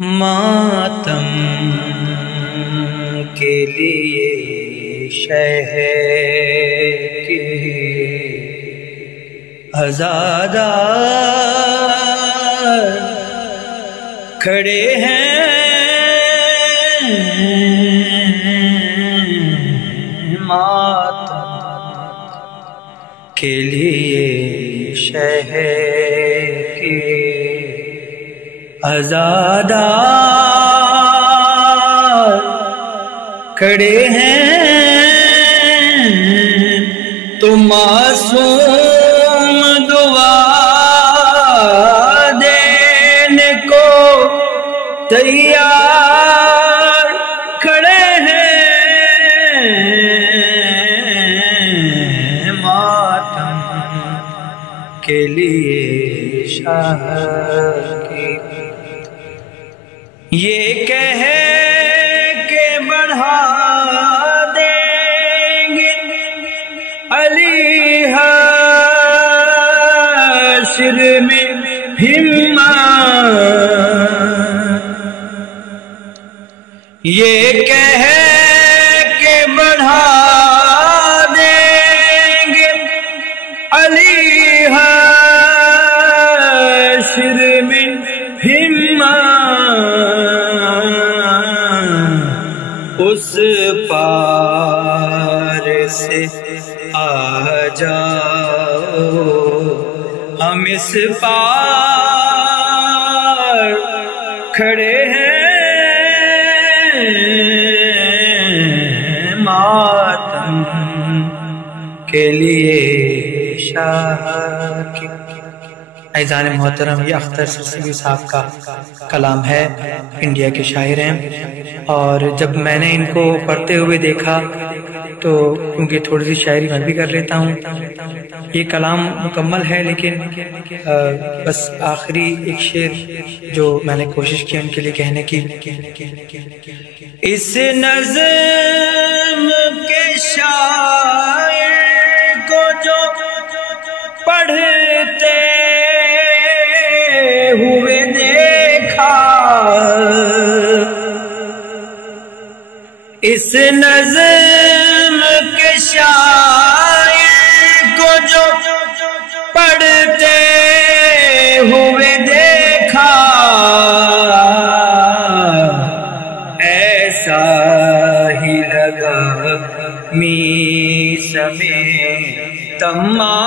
ماتم کے لیے شہر کے عزادار کھڑے ہیں، ماتم کے لیے شہر کے عزادار کھڑے ہیں، تو معصوم دعا دینے کو تیار کھڑے ہیں، ماتم کے لیے شاہ کی یہ کہہ کے بڑھا دیں گے علی حشر میں ہمت، یہ کہہ کے بڑھا دیں گے علی حشر میں اس پار سے آ جاؤ، ہم اس پار کھڑے ہیں، ماتم کے لیے شاہ کی۔ عزیزان محترم، یہ اختر سرسبیل صاحب کا کلام ہے، انڈیا کے شاعر ہیں، اور جب میں نے ان کو پڑھتے ہوئے دیکھا تو کیونکہ تھوڑی سی شاعری میں بھی کر لیتا ہوں، یہ کلام مکمل ہے لیکن بس آخری ایک شعر جو میں نے کوشش کی ان کے لیے کہنے کی۔ اس نظم کے شاعر کو جو پڑھتے ہوئے دیکھا، اس نظم کے شاعر کو جو پڑھتے ہوئے دیکھا، ایسا ہی لگا میث میں تمام